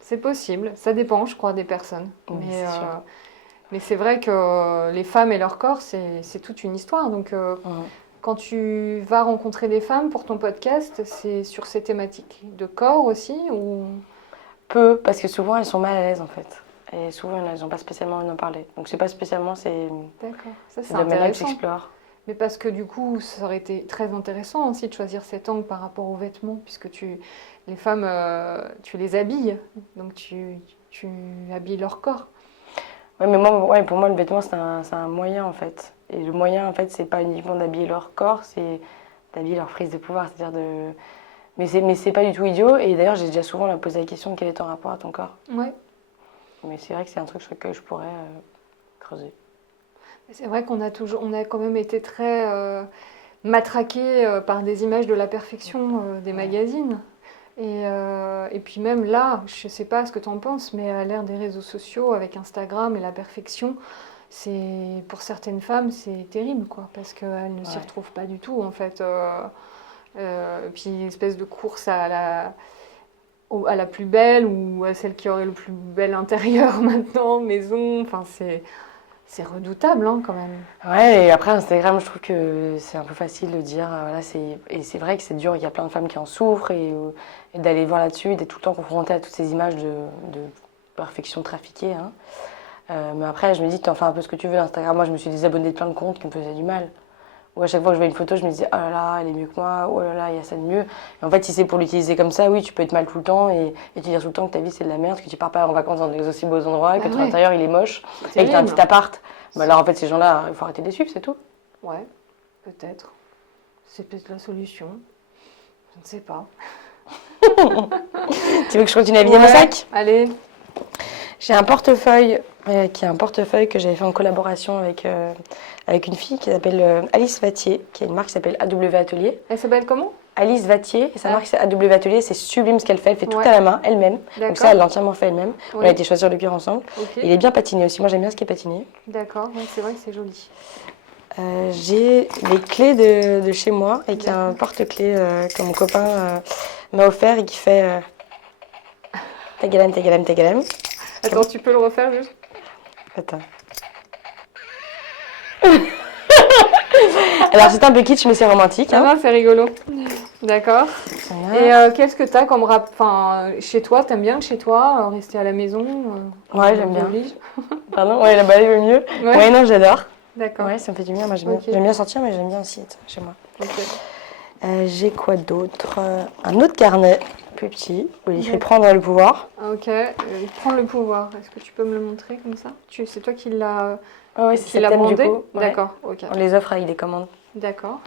C'est possible. Ça dépend, je crois, des personnes. Oui, Mais c'est sûr. mais c'est vrai que les femmes et leur corps, c'est toute une histoire. Donc, quand tu vas rencontrer des femmes pour ton podcast, c'est sur ces thématiques de corps aussi ou... Peu, parce que souvent elles sont mal à l'aise en fait. Et souvent elles n'ont pas spécialement envie d'en parler. Donc c'est pas spécialement D'accord. Ça, ces c'est domaines-là que intéressant. j'explore. Mais parce que du coup, ça aurait été très intéressant aussi de choisir cet angle par rapport aux vêtements, puisque les femmes, tu les habilles, donc tu habilles leur corps. Ouais, mais moi, ouais, pour moi, le vêtement, c'est un moyen, en fait. Et le moyen, en fait, c'est pas uniquement d'habiller leur corps, c'est d'habiller leur prise de pouvoir. C'est-à-dire de... Mais c'est pas du tout idiot. Et d'ailleurs, j'ai déjà souvent posé la question, quel est ton rapport à ton corps? Ouais. Mais c'est vrai que c'est un truc sur lequel je pourrais creuser. C'est vrai on a quand même été très matraqués par des images de la perfection des magazines. Et puis même là, je sais pas ce que tu en penses, mais à l'ère des réseaux sociaux, avec Instagram et la perfection, pour certaines femmes, c'est terrible, quoi, parce qu'elles ne s'y retrouvent pas du tout, en fait. Puis une espèce de course à la plus belle ou à celle qui aurait le plus bel intérieur maintenant, maison, enfin c'est redoutable, hein, quand même. Ouais, et après Instagram, je trouve que c'est un peu facile de dire, voilà, et c'est vrai que c'est dur, il y a plein de femmes qui en souffrent, et d'aller voir là-dessus, d'être tout le temps confrontée à toutes ces images de perfection trafiquée. Hein. Mais après, je me dis, tu en fais un peu ce que tu veux, Instagram. Moi, je me suis désabonnée de plein de comptes qui me faisaient du mal. Ou à chaque fois que je voyais une photo, je me disais, oh là là, elle est mieux que moi, oh là là, il y a ça de mieux. Et en fait, si c'est pour l'utiliser comme ça, oui, tu peux être mal tout le temps et te dire tout le temps que ta vie c'est de la merde, que tu pars pas en vacances dans des aussi beaux endroits, que ton intérieur il est moche, et que tu as un petit appart. Bah alors en fait, ces gens-là, il faut arrêter de les suivre, c'est tout. Ouais, peut-être. C'est peut-être la solution. Je ne sais pas. Tu veux que je continue à vider mon sac? Allez. J'ai un portefeuille qui est un portefeuille que j'avais fait en collaboration avec une fille qui s'appelle Alice Vattier, qui a une marque qui s'appelle AW Atelier. Elle s'appelle comment? Alice Vattier, et sa marque c'est AW Atelier, c'est sublime ce qu'elle fait, elle fait tout à la main, elle-même. Donc ça, elle l'a entièrement fait elle-même. On a été choisir le cuir ensemble. Okay. Il est bien patiné aussi, moi j'aime bien ce qui est patiné. D'accord, c'est vrai que c'est joli. J'ai les clés de chez moi, et qui a un porte-clés que mon copain m'a offert et qui fait tagalem, tagalem, tagalem. Attends, tu peux le refaire juste? Attends. Alors c'est un peu kitsch mais c'est romantique. Hein. Ah, c'est rigolo. D'accord. Et qu'est-ce que t'as comme enfin, chez toi, t'aimes bien chez toi, rester à la maison Ouais, j'aime bien. Pardon, ouais, la balai le mieux. Ouais, non, j'adore. D'accord. Ouais, ça me fait du bien. Moi, j'aime bien sortir, mais j'aime bien aussi être chez moi. Okay. J'ai quoi d'autre? Un autre carnet, plus petit, où il écrit prendre le pouvoir. Ok, prendre le pouvoir. Est-ce que tu peux me le montrer comme ça? C'est toi qui l'as c'est la bandé? Ouais. D'accord, ok. On les offre avec des commandes. D'accord.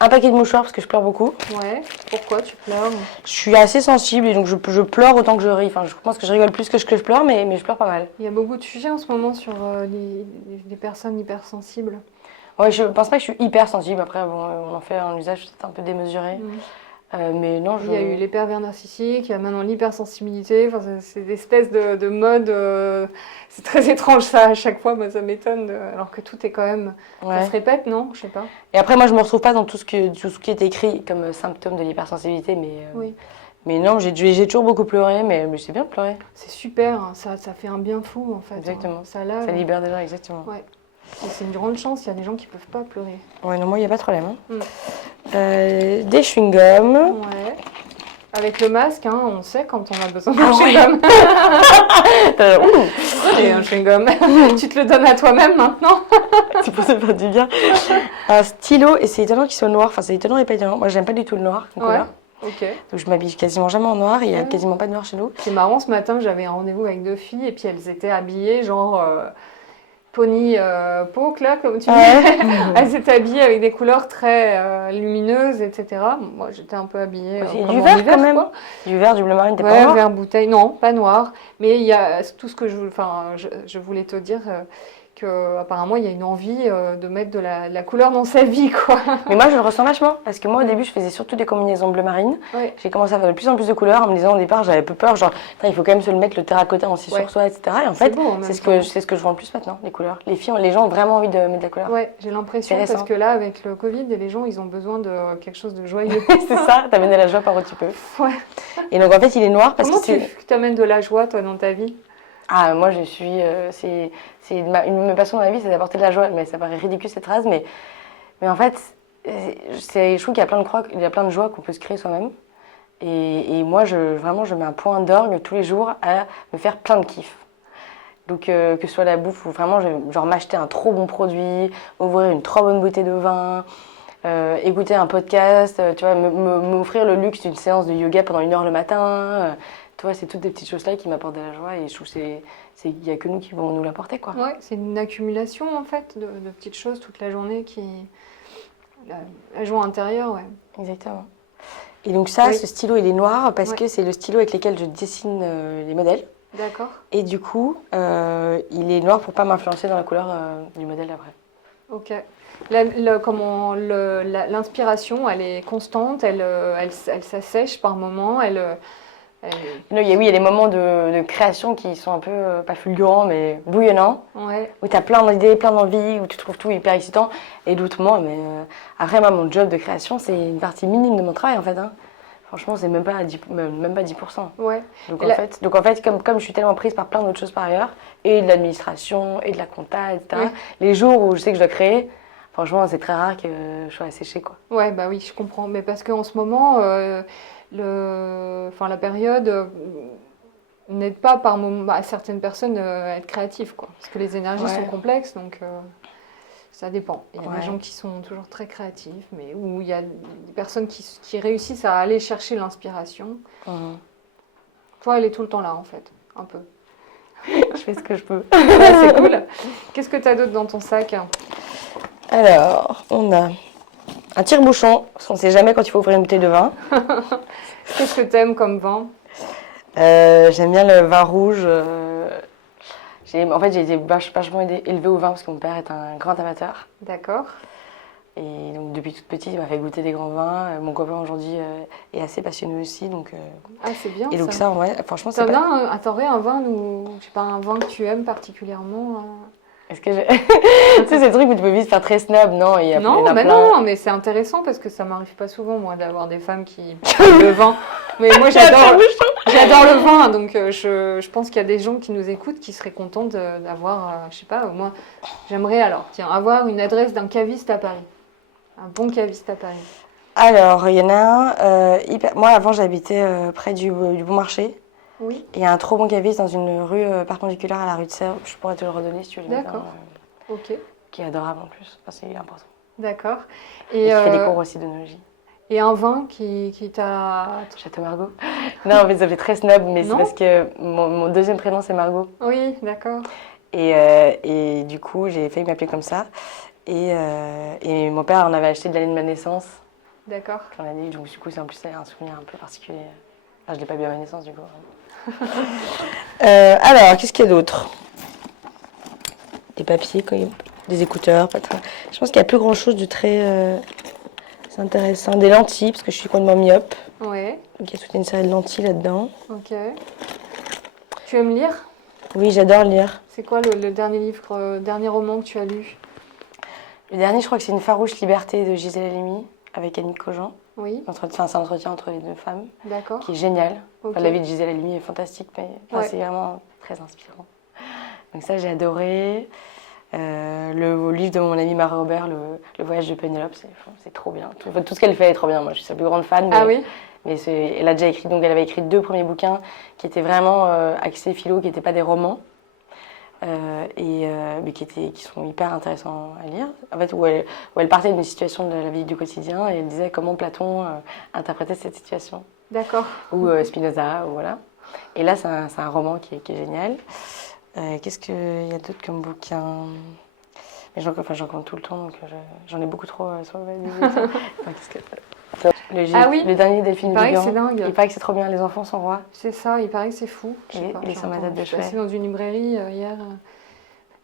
Un paquet de mouchoirs parce que je pleure beaucoup. Ouais, pourquoi tu pleures? Je suis assez sensible et donc je pleure autant que je ris. Enfin, je pense que je rigole plus que je pleure, mais je pleure pas mal. Il y a beaucoup de sujets en ce moment sur les personnes hypersensibles. Ouais, je pense pas que je suis hyper sensible. Après, bon, on en fait un usage peut-être un peu démesuré. Mais non, Il y a eu les pervers narcissiques, il y a maintenant l'hypersensibilité. Enfin, c'est des espèces de modes. C'est très étrange ça à chaque fois. Moi, ça m'étonne. Alors que tout est quand même. Ça se répète, non? Je sais pas. Et après, moi, je me retrouve pas dans tout ce qui est écrit comme symptôme de l'hypersensibilité, mais non, j'ai toujours beaucoup pleuré, mais c'est bien de pleurer. C'est super. Hein, ça fait un bien fou en fait. Exactement. Hein. Ça libère des gens, exactement. Ouais. C'est une grande chance, il y a des gens qui ne peuvent pas pleurer. Ouais, non, moi, il n'y a pas de problème. Hein. Des chewing-gums. Ouais. Avec le masque, hein, on sait quand on a besoin d'un chewing-gum. Et un chewing-gum. Tu te le donnes à toi-même maintenant. C'est pour se faire du bien. Un stylo, et c'est étonnant qu'il soit noir. Enfin, c'est étonnant et pas étonnant. Moi, j'aime pas du tout le noir comme couleur. Ok. Donc, je m'habille quasiment jamais en noir et il n'y a quasiment pas de noir chez nous. C'est marrant, ce matin, j'avais un rendez-vous avec 2 filles et puis elles étaient habillées genre... Pony Poke, là, comme tu dis. Elles étaient habillées avec des couleurs très lumineuses, etc. Moi, j'étais un peu habillée. Du vert, quand même. Quoi. Du vert, du bleu marine, t'es pas noir? Vert bouteille. Non, pas noir. Mais il y a tout ce que je voulais te dire. Apparemment il y a une envie de mettre de la couleur dans sa vie, quoi. Mais moi je le ressens vachement parce que moi au début je faisais surtout des combinaisons bleu marine. J'ai commencé à faire de plus en plus de couleurs en me disant au départ j'avais peu peur, genre il faut quand même se le mettre le terracotta aussi sur soi, etc. Et en fait c'est ce que je vois en plus maintenant, les couleurs. Les gens ont vraiment envie de mettre de la couleur. Ouais, j'ai l'impression parce que là avec le Covid les gens ils ont besoin de quelque chose de joyeux. C'est ça, t'amènes de la joie par où tu peux. Ouais. Et donc en fait il est noir parce que Comment tu t'amènes de la joie toi dans ta vie? Ah, moi je suis. C'est une de mes passions dans la vie, c'est d'apporter de la joie. Mais ça paraît ridicule cette phrase, mais en fait, je trouve qu'il y a plein de joie qu'on peut se créer soi-même. Et moi, vraiment, je mets un point d'orgue tous les jours à me faire plein de kiff. Donc, que ce soit la bouffe ou vraiment, genre m'acheter un trop bon produit, ouvrir une trop bonne bouteille de vin, écouter un podcast, tu vois, m'offrir le luxe d'une séance de yoga pendant 1 heure le matin. toi, c'est toutes des petites choses-là qui m'apportent de la joie et je trouve qu'il n'y a que nous qui vont nous l'apporter, quoi. Ouais, c'est une accumulation en fait de petites choses toute la journée qui. La joie intérieure, ouais. Exactement. Et donc ça, Oui. ce stylo, il est noir parce Ouais. que c'est le stylo avec lequel je dessine les modèles. D'accord. Et du coup, il est noir pour pas m'influencer dans la couleur du modèle d'après. Ok. L'inspiration, elle est constante, elle s'assèche par moments, Non, oui, il y a des moments de création qui sont un peu, pas fulgurants, mais bouillonnants, ouais. où tu as plein d'idées, plein d'envies, où tu trouves tout hyper excitant, et d'autres moins. Mais après, moi, mon job de création, c'est une partie minime de mon travail, en fait. Hein. Franchement, c'est même pas 10%. Ouais. Donc, en fait comme je suis tellement prise par plein d'autres choses par ailleurs, et de l'administration, et de la compta, etc., Oui. les jours où je sais que je dois créer, franchement, c'est très rare que je sois asséchée, quoi. Ouais, bah oui, je comprends. Mais parce qu'en ce moment, la période n'aide pas par moment, à certaines personnes à être créatives, quoi. Parce que les énergies Ouais. sont complexes, donc ça dépend. Il y a Ouais. des gens qui sont toujours très créatifs, mais où il y a des personnes qui réussissent à aller chercher l'inspiration. Mhm. Toi, elle est tout le temps là, en fait, un peu. Je fais ce que je peux. Ouais, c'est cool. Qu'est-ce que tu as d'autre dans ton sac? Alors, on a un tire-bouchon, parce qu'on ne sait jamais quand il faut ouvrir une bouteille de vin. Qu'est-ce que tu aimes comme vin? J'aime bien le vin rouge. En fait, j'ai été vachement élevée au vin parce que mon père est un grand amateur. D'accord. Et donc, depuis toute petite, il m'a fait goûter des grands vins. Mon copain aujourd'hui est assez passionné aussi. Donc, Ah, c'est bien et donc, ça. ça, ouais, franchement, c'est pas... T'aurais un vin ou je sais pas, un vin que tu aimes particulièrement? Est-ce que tu sais, ces trucs où tu peux vite faire très snob, non? Il y en Non, a bah plein. non, mais c'est intéressant parce que ça m'arrive pas souvent, moi, d'avoir des femmes qui aiment le vin. Mais moi, j'adore le vin, donc je pense qu'il y a des gens qui nous écoutent qui seraient contents d'avoir, je sais pas, moi, j'aimerais alors, tiens, avoir une adresse d'un caviste à Paris. Un bon caviste à Paris. Alors, il y en a un. Moi, avant, j'habitais près du Bon Marché. Oui, Et il y a un trop bon caviste dans une rue perpendiculaire à la rue de Sèvres. Je pourrais te le redonner si tu veux. D'accord. Ok, Qui est adorable en plus. Enfin, c'est important. d'accord. Et qui fait des cours aussi d'œnologie. Et un vin qui t'a... Château Margaux. Non, en fait, ça fait très snob, mais c'est Non. parce que mon deuxième prénom, c'est Margot. Oui, d'accord. Et du coup, j'ai failli m'appeler comme ça. Et mon père en avait acheté de l'année de ma naissance. D'accord. J'en ai dit, donc du coup, c'est un souvenir un peu particulier. Enfin, je ne l'ai pas bu à ma naissance, du coup. Alors, qu'est-ce qu'il y a d'autre? Des papiers, quand même. Des écouteurs. Je pense qu'il n'y a plus grand-chose de très... c'est intéressant. Des lentilles, parce que je suis complètement myope. Ouais, Donc, il y a toute une série de lentilles là-dedans. ok. Tu aimes lire? Oui, j'adore lire. C'est quoi le dernier livre, dernier roman que tu as lu? Le dernier, je crois que c'est Une farouche liberté de Gisèle Halimi, avec Annick Cogent. Oui, C'est un entretien entre les deux femmes, d'accord. qui est génial. Ok. Enfin, la vie de Gisèle Halimi est fantastique, mais Ouais. c'est vraiment très inspirant. Donc ça, j'ai adoré. Le livre de mon amie Marie Robert, le voyage de Pénélope, c'est trop bien. Tout ce qu'elle fait est trop bien. Moi, je suis sa plus grande fan. Mais, Ah oui? mais elle a déjà écrit, donc elle avait écrit 2 premiers bouquins qui étaient vraiment axés philo, qui n'étaient pas des romans. Mais qui sont hyper intéressants à lire. En fait, où elle partait d'une situation de la vie du quotidien et elle disait comment Platon interprétait cette situation. D'accord. Ou Spinoza, ou voilà. Et là, c'est un roman qui est génial. Qu'est-ce qu'il y a d'autre comme bouquin? Mais j'en compte tout le temps, donc j'en ai beaucoup trop sur ma bibliothèque. Enfin, le dernier Delphine Il paraît que Vigan. c'est dingue. Il paraît que c'est trop bien, les enfants sont rois. C'est ça, il paraît que c'est fou. Je sais Et pas, ils sont ma date de je suis chevet. passée dans une librairie hier.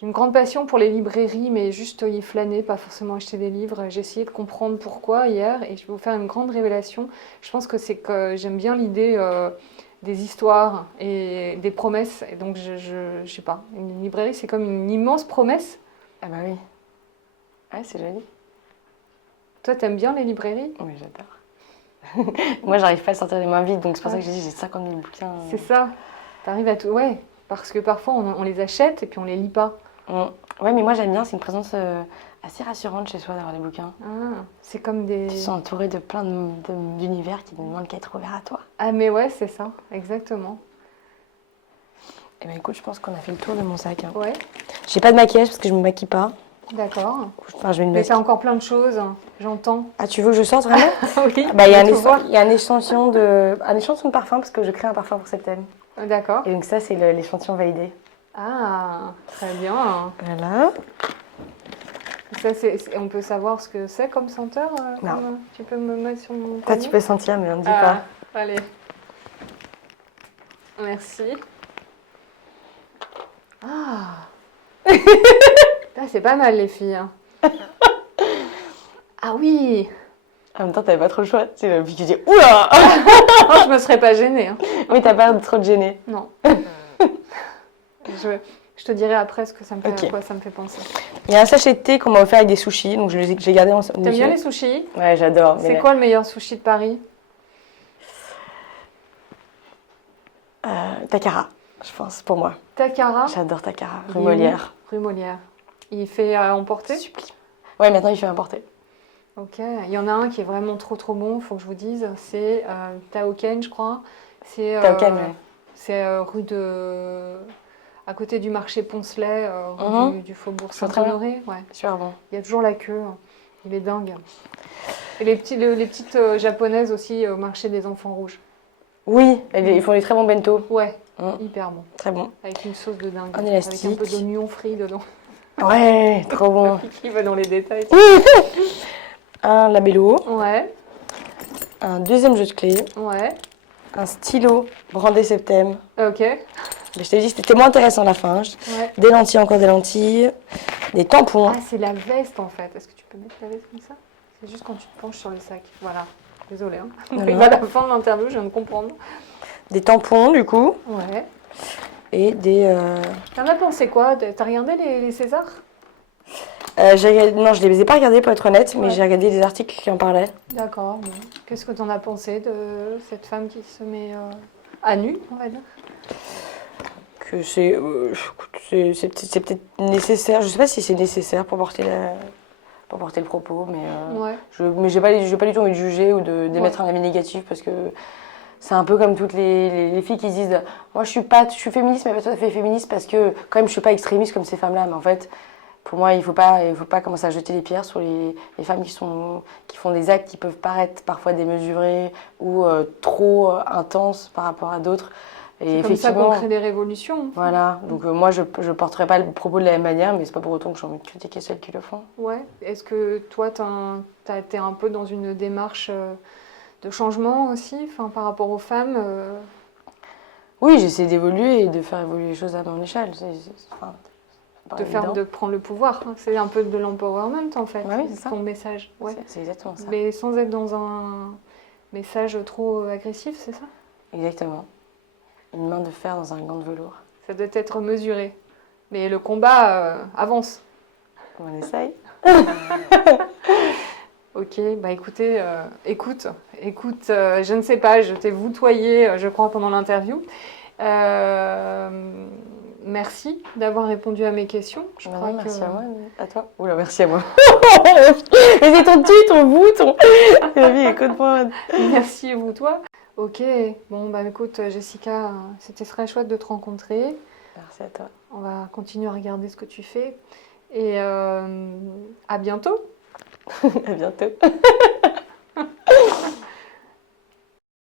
Une grande passion pour les librairies, mais juste y flâner, pas forcément acheter des livres. J'ai essayé de comprendre pourquoi hier, et je vais vous faire une grande révélation. Je pense que c'est que j'aime bien l'idée des histoires et des promesses. Et donc, je sais pas, une librairie, c'est comme une immense promesse. Ah bah oui. Ouais, c'est joli. Toi, t'aimes bien les librairies? Oui, j'adore. Moi, j'arrive pas à sortir les mains vides, donc c'est pour ça que j'ai dit j'ai 50 000 bouquins. C'est ça. T'arrives à tout... Ouais, parce que parfois, on les achète et puis on les lit pas. Ouais, mais moi, j'aime bien, c'est une présence assez rassurante chez soi d'avoir des bouquins. Ah, c'est comme des... Tu sont entourés de plein d'univers qui ne demandent qu'à être ouverts à toi. Ah, mais ouais, c'est ça, exactement. Eh ben écoute, je pense qu'on a fait le tour de mon sac. Hein. Ouais. J'ai pas de maquillage parce que je me maquille pas. D'accord. Enfin, je mets une Mais masque. t'as encore plein de choses, j'entends. Ah, tu veux que je sorte vraiment? Oui, Bah, il y a je veux tout voir. il y a un échantillon de parfum parce que je crée un parfum pour septembre. D'accord. Et donc ça, c'est l'échantillon validé. Ah, très bien. Voilà. Ça, on peut savoir ce que c'est comme senteur Non. tu peux me mettre sur mon Toi, poignet? tu peux sentir, mais on ne dit Ah, pas. allez. Merci. Ah. Ah, c'est pas mal les filles, hein. Ah oui. En même temps, t'avais pas trop le choix. Tu sais, puis tu dis oula. Non, je me serais pas gênée, hein. Oui, t'as pas trop de gêner. Non. Je te dirai après ce que ça me fait, Ok. à quoi ça me fait penser. Il y a un sachet de thé qu'on m'a offert avec des sushis, donc j'ai gardé en. T'aimes bien les sushis? Ouais, j'adore. C'est quoi le meilleur sushi de Paris? Takara, je pense, pour moi. Takara, J'adore Takara. Il Rue est Molière. rue Molière. Il fait à emporter? Sublime. Ouais, maintenant il fait importer. Ok. Il y en a un qui est vraiment trop bon, faut que je vous dise. C'est Taoken, je crois. C'est Taoken, ouais. c'est rue de... à côté du marché Poncelet, rue Mhm. du Faubourg Je vois très bien. Saint-Honoré. Ouais. Super bon. Il y a toujours la queue. Il est dingue. Et les petites japonaises aussi au marché des enfants rouges. Oui, ils font des très bons bento. Ouais, Mm. hyper bon. Très bon. Avec une sauce de dingue. Un Avec élastique. un peu d'oignon frit dedans. Ouais, trop bon. Qui va dans les détails. Un labello, Ouais, un deuxième jeu de clés, ouais. un stylo brandé septem. Ok. Mais je t'ai dit que c'était moins intéressant à la fin. Ouais. Des lentilles, encore des lentilles, des tampons, Ah, c'est la veste en fait. Est-ce que tu peux mettre la veste comme ça? C'est juste quand tu te penches sur le sac. Voilà. Désolée. Hein. On Non, arrive non. à la fin de l'interview, je viens de comprendre. des tampons du coup, Ouais. et des. T'en as pensé quoi? T'as regardé les Césars? Non, je les ai pas regardés pour être honnête, mais Ouais. j'ai regardé des articles qui en parlaient. D'accord. Bon. Qu'est-ce que t'en as pensé de cette femme qui se met à nu, on va dire? Que c'est peut-être nécessaire. Je sais pas si c'est nécessaire pour porter le propos, mais Ouais. mais j'ai pas du tout envie de juger ou d'émettre un avis négatif parce que c'est un peu comme toutes les filles qui se disent moi je suis féministe mais pas tout à fait féministe parce que quand même je suis pas extrémiste comme ces femmes-là, mais en fait pour moi il faut pas commencer à jeter les pierres sur les femmes qui font des actes qui peuvent paraître parfois démesurés ou trop intenses par rapport à d'autres. Et C'est comme ça qu'on crée des révolutions. voilà, donc moi je porterai pas le propos de la même manière, mais c'est pas pour autant que j'ai envie de critiquer celles qui le font. Ouais. Est-ce que toi, t'as été un peu dans une démarche de changement aussi, enfin, par rapport aux femmes Oui, j'essaie d'évoluer et de faire évoluer les choses à mon échelle. Enfin, c'est pas évident. de prendre le pouvoir. Hein. C'est un peu de l'empowerment en fait, Ouais, oui, c'est ça. ton message. Ouais. C'est exactement ça. Mais sans être dans un message trop agressif, c'est ça? Exactement. Une main de fer dans un gant de velours. Ça doit être mesuré. Mais le combat avance. On essaye. Ok, bah écoutez, écoute, je ne sais pas, je t'ai voutoyé, je crois, pendant l'interview. Merci d'avoir répondu à mes questions. Je crois Merci que... à moi, à toi. Oula, merci à moi. Mais c'est ton tu, ton vous, ton. La vie, écoute-moi. Merci vous, toi. Ok, bon, bah écoute, Jessica, c'était très chouette de te rencontrer. Merci à toi. On va continuer à regarder ce que tu fais. Et à bientôt. À bientôt.